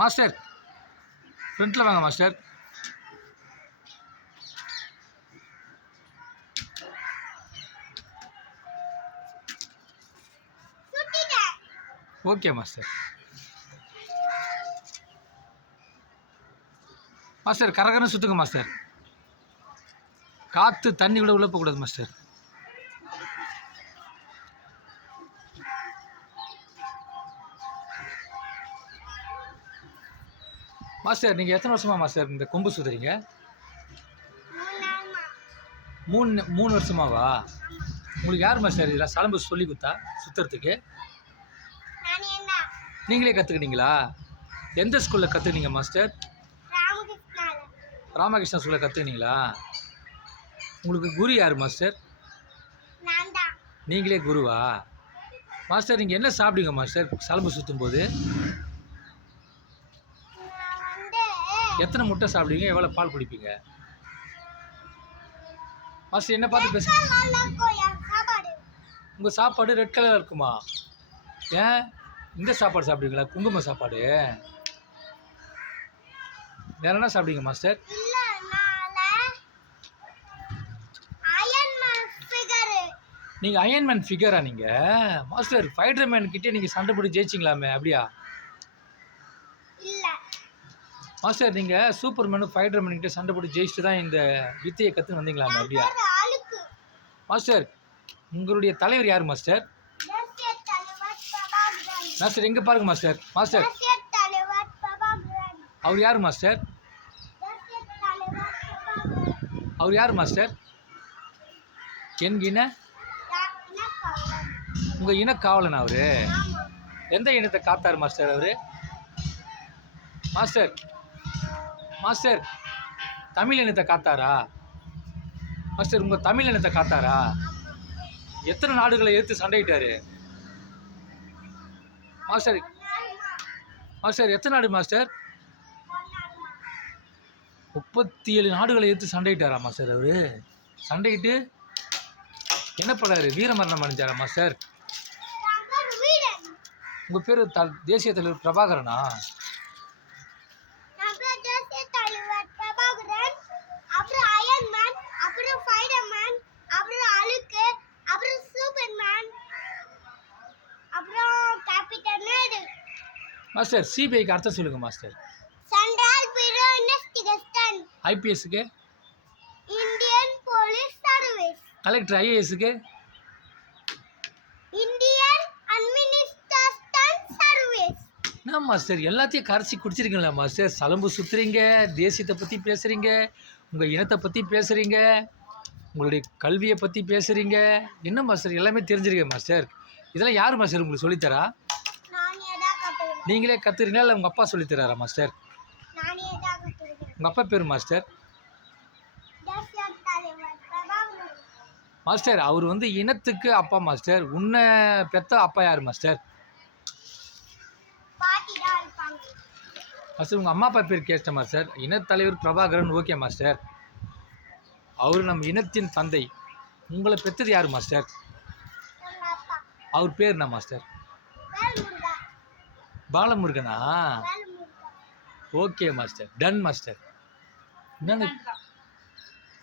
Master ஃப்ரண்ட்டில் வாங்க master. Okay master. Master கரகரன்னு சுற்றுங்க மாஸ்டர். காற்று தண்ணி விட உள்ள போகக்கூடாது மாஸ்டர். மாஸ்டர் நீங்கள் எத்தனை வருஷமா மாஸ்டர் இந்த கொம்பு சுற்றுறீங்க? 3 வருஷமாவா? உங்களுக்கு யார் மாஸ்டர் இதெல்லாம் சலம்பு சொல்லி கொடுத்தா சுற்றுறதுக்கு? நீங்களே கற்றுக்கிட்டீங்களா? எந்த ஸ்கூலில் கற்றுக்கினீங்க மாஸ்டர்? ராமகிருஷ்ணா ஸ்கூலில் கற்றுக்கினீங்களா? உங்களுக்கு குரு யார் மாஸ்டர்? நீங்களே குருவா? மாஸ்டர் நீங்கள் என்ன சாப்பிடுங்க மாஸ்டர் சலம்பு சுற்றும் போது? எத்தனை முட்டை சாப்பிடுவீங்க? எவ்வளோ பால் குடிப்பீங்க? மாஸ்டர் என்ன பார்த்து பேச. உங்கள் சாப்பாடு ரெட் கலராக இருக்குமா? ஏன் இந்த சாப்பாடு சாப்பிடுவீங்களா? குங்கும சாப்பாடு. வேற என்ன சாப்பிடுவீங்க மாஸ்டர்? நீங்கள் அயன்மேன் ஃபிகரா நீங்கள்? மாஸ்டர் ஃபைடர்மேன் கிட்டே நீங்கள் சண்டை போட்டு ஜெயிச்சிங்களாமே, அப்படியா? மாஸ்டர் நீங்கள் சூப்பர்மேனு ஃபைடர்மேன் கிட்டே சண்டை போட்டு ஜெயிச்சுட்டு தான் இந்த வித்தையை கற்றுன்னு வந்தீங்களாமே, அப்படியா? மாஸ்டர் உங்களுடைய தலைவர் யார் மாஸ்டர்? மாஸ்டர் எங்கே பாருங்க மாஸ்டர். மாஸ்டர் அவர் யார் மாஸ்டர்? அவர் யார் மாஸ்டர்? என்கின உங்கள் இன காவலனா அவரு? எந்த இனத்தை காத்தார் மாஸ்டர் அவரு? மாஸ்டர் மாஸ்டர் தமிழ் இனத்தை காத்தாரா? மாஸ்டர் உங்கள் தமிழ் இனத்தை காத்தாரா? எத்தனை நாடுகளை எதிர்த்து சண்டையிட்டாரு மாஸ்டர்? மாஸ்டர் எத்தனை நாடு மாஸ்டர்? 37 நாடுகளை எதிர்த்து சண்டையிட்டாரா மாஸ்டர் அவரு? சண்டையிட்டு என்ன பண்ணாரு? வீரமரணம் அடைஞ்சாரா மாஸ்டர்? உங்கள் பேர் தேசிய தலைவர் பிரபாகரனா? மாஸ்டர் சிபிஐக்கு அர்த்தம் சொல்லுங்க மாஸ்டர். Central bureau investigation. ஐபிஎஸ்க்கு? Indian police service. கலெக்டர் ஐஏஎஸ்க்கு? Indian administration service. என்ன மாஸ்டர் எல்லாத்தையும் கரைச்சி குடிச்சிருக்கீங்களா மாஸ்டர்? சலம்பு சுற்றுறீங்க, தேசியத்தை பற்றி பேசுகிறீங்க, உங்கள் இனத்தை பற்றி பேசுகிறீங்க, உங்களுடைய கல்வியை பற்றி பேசுகிறீங்க. என்ன மாஸ்டர் எல்லாமே தெரிஞ்சிருக்கேன் மாஸ்டர். இதெல்லாம் யார் மாஸ்டர் உங்களுக்கு சொல்லித்தரா? நீங்களே கற்றுறீங்களா இல்லை உங்கள் அப்பா சொல்லித்தராரா மாஸ்டர்? உங்கள் அப்பா பேர் மாஸ்டர்? மாஸ்டர் அவர் இனத்துக்கு அப்பா மாஸ்டர். உன்னை பெத்த அப்பா யார் மாஸ்டர்? மாஸ்டர் உங்கள் அம்மா அப்பா பேர் கேட்ட மாஸ்டர். இனத்தலைவர் பிரபாகரன். Okay master. அவர் நம் இனத்தின் தந்தை. உங்களை பெற்றது யார் மாஸ்டர்? அவர் பேர் என்ன மாஸ்டர்? பாலமுருகனா? Okay master. Done master. என்னங்க